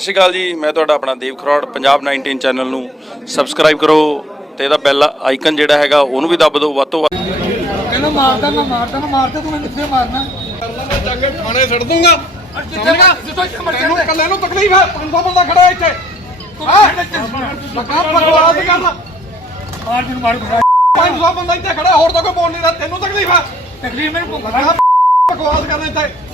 ਸਤਿ ਸ਼੍ਰੀ ਅਕਾਲ ਜੀ ਮੈਂ ਤੁਹਾਡਾ ਆਪਣਾ ਦੇਵ ਖਰੋੜ ਪੰਜਾਬ 19 ਚੈਨਲ ਨੂੰ ਸਬਸਕ੍ਰਾਈਬ ਕਰੋ ਤੇ ਇਹਦਾ ਬੈਲ ਆਈਕਨ ਜਿਹੜਾ ਹੈਗਾ ਉਹਨੂੰ ਵੀ ਦੱਬ ਦਿਓ ਵੱਧ ਤੋਂ ਵੱਧ। ਕਹਿੰਦਾ ਮਾਰਦਾ ਨਾ ਮਾਰਦਾ ਨਾ ਮਾਰਦਾ ਤੂੰ ਮੈਨੂੰ ਕਿੱਥੇ ਮਾਰਨਾ? ਜਾ ਕੇ ਥਾਣੇ ਛੱਡ ਦੂੰਗਾ। ਜਿੱਥੇ ਤੈਨੂੰ ਕੱਲੇ ਨੂੰ ਤਕਲੀਫ ਹੈ 500 ਬੰਦਾ ਖੜਾ ਹੈ? ਇੱਥੇ? ਲੱਗਾ ਬਕਵਾਸ ਕਰਨਾ ਮਾਰ ਜਿਹਨੂੰ ਮਾਰ 500 ਬੰਦਾ ਇੱਥੇ ਖੜਾ ਹੋਰ ਤਾਂ ਕੋਈ ਬੋਲ ਨਹੀਂ ਰਿਹਾ। ਤੈਨੂੰ ਤਕਲੀਫ ਹੈ ਤਕਲੀਫ ਮੈਨੂੰ ਬਕਵਾਸ ਕਰਨਾ ਇੱਥੇ।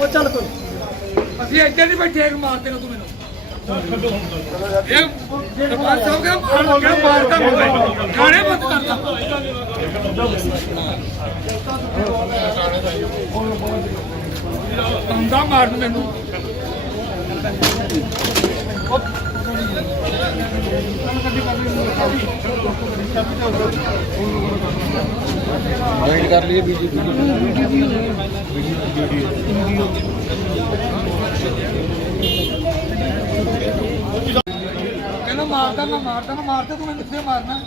ਉਹ ਚੱਲ ਕੋਈ ਅਸੀਂ ਇੱਥੇ ਨਹੀਂ ਬੈਠੇ, ਇੱਕ ਮਾਰ ਦੇਣਾ ਤੂੰ ਮੈਨੂੰ। ਇਹ ਸਰਪੰਚ ਸਾਹਿਬ ਕਹਿੰਦਾ ਮਾਰ ਕੇ ਮਾਰਦਾ ਮੈਂ ਥਾਣੇ ਬੰਦ ਕਰਦਾ ਬੰਦਾ ਮਾਰਨ ਮੈਨੂੰ। ਕਹਿੰਦਾ ਮਾਰਦਾ ਨਾ ਮਾਰਦਾ ਨਾ ਮਾਰਦਾ ਤੂੰ ਮੈਨੂੰ ਕਿੱਥੇ ਮਾਰਨਾ?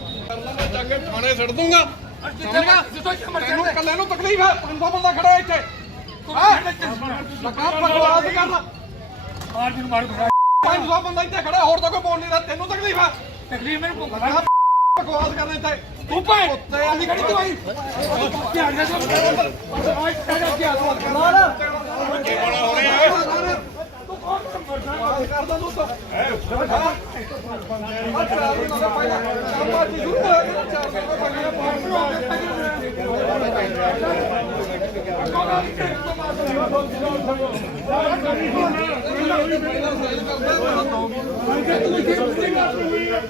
ਜਾ ਕੇ ਥਾਣੇ ਛੱਡ ਦੂੰਗਾ ਤੈਨੂੰ ਕੱਲੇ ਨੂੰ ਤਕਲੀਫ ਹੈ 500 ਬੰਦਾ ਖੜਾ ਹੈ? ਇੱਥੇ? ਲੱਗਾ ਬਕਵਾਸ ਕਰਨਾ ਮਾਰ ਜਿਹਨੂੰ ਮਾਰ 500 ਬੰਦਾ ਇੱਥੇ ਖੜਾ ਹੋਰ ਤਾਂ ਕੋਈ ਬੋਲ ਨਹੀਂ ਰਿਹਾ ਤੈਨੂੰ ਤਕਲੀਫ ਹੈ ਤਕਲੀਫ ਮੈਨੂੰ ਭੁੱਖ ਲੱਗਾ ਬਕਵਾਸ ਕਰਨਾ ਇੱਥੇ। ਤੂੰ ਭਾਈ ਉੱਤੇ ਆਲੀ ਖੜੀ ਤੂੰ ਆਈ ਆ ਗਿਆ ਸਭ ਆਈ ਤੇਰਾ ਕੀ ਹਾਲ ਮਾਰ ਕੀ ਬਣਾ ਹੋਣੇ ਆ ਕਰਦਾ ਤੂੰ ਤਾਂ ਮਾਰ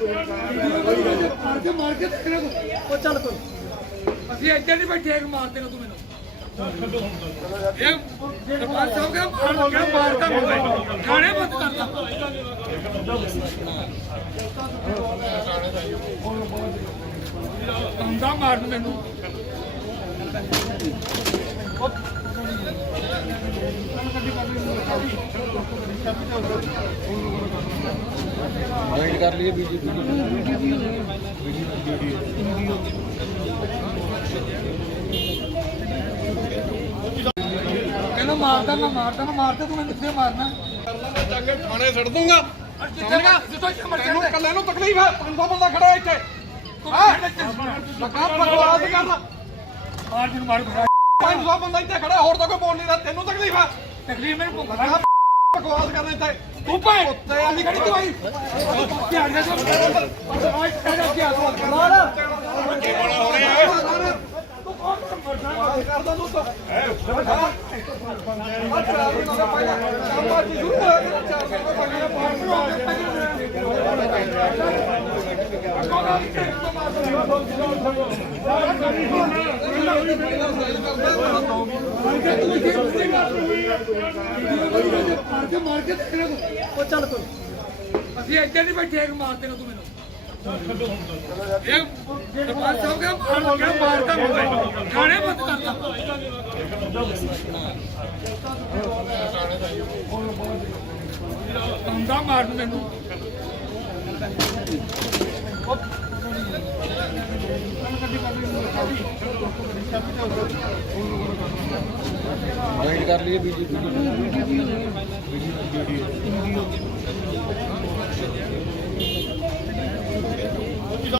ਕੇ ਮਾਰ ਕੇ ਦੇਖਣਾ ਉਹ ਚੱਲ ਕੋਈ ਅਸੀਂ ਇੱਥੇ ਨਹੀਂ ਬੈਠੇ ਇੱਕ ਮਾਰ ਦੇਣਾ ਤੂੰ ਮੈਨੂੰ ਇਹ ਸਰਪੰਚ ਸਾਹਿਬ ਕਹਿੰਦਾ ਮਾਰ ਕੇ ਮਾਰਦਾ ਮੈਂ ਥਾਣੇ ਬੰਦ ਕਰਦਾ ਬੰਦਾ ਮਾਰਨ ਮੈਨੂੰ ਕਹਿੰਦਾ ਮਾਰਦਾ ਨਾ ਮਾਰਦਾ ਨਾ ਮਾਰਦਾ ਤੂੰ ਮੈਨੂੰ ਕਿੱਥੇ ਮਾਰਨਾ? ਜਾ ਕੇ ਥਾਣੇ ਛੱਡ ਦੂੰਗਾ। ਜਿੱਥੇ ਜਿੱਥੇ ਜਿੱਥੇ ਤੈਨੂੰ ਕੱਲੇ ਨੂੰ ਤਕਲੀਫ ਹੈ। 500 ਬੰਦਾ ਖੜਾ ਹੈ? ਇੱਥੇ ਲੱਗਾ ਬਕਵਾਸ ਕਰਨਾ ਮਾਰ ਜਿਹਨੂੰ ਮਾਰ 500 ਬੰਦਾ ਇੱਥੇ ਖੜਾ ਹੋਰ ਤਾਂ ਕੋਈ ਬੋਲ ਨਹੀਂ ਰਿਹਾ। ਤੈਨੂੰ ਤਕਲੀਫ ਹੈ। ਤਕਲੀਫ ਮੈਨੂੰ ਭੁੱਖ ਲੱਗਾ ਬਕਵਾਸ ਕਰਨਾ ਇੱਥੇ ਤੂੰ ਉੱਤੇ ਆਲੀ ਖੜੀ ਤੂੰ ਆਈ ਕੀ ਆ। ਗਿਆ ਸਭ ਆਈ ਤੇਰਾ ਕੀ ਹਾਲ ਮਾਰ ਕੀ ਬਣਾ ਹੋਣੇ ਆ? ਕਰਦਾ ਤੂੰ ਤਾਂ ਮਾਰ ਕੇ ਮਾਰ ਕੇ ਦੇਖਣਾ ਤੂੰ ਉਹ ਚੱਲ ਕੋਈ ਅਸੀਂ ਇੱਥੇ ਨਹੀਂ ਬੈਠੇ ਇੱਕ ਮਾਰ ਦੇਣਾ ਤੂੰ ਮੈਨੂੰ ਇਹ ਸਰਪੰਚ ਸਾਹਿਬ ਕਹਿੰਦਾ ਮਾਰ ਕੇ ਮਾਰਦਾ ਮੈਂ ਥਾਣੇ ਬੰਦ ਕਰਦਾ ਬੰਦਾ ਮਾਰਨ ਮੈਨੂੰ ਜੁਆਇਨ ਕਰ ਲਈਏ ਬੀਜੇਪੀ ਦੀ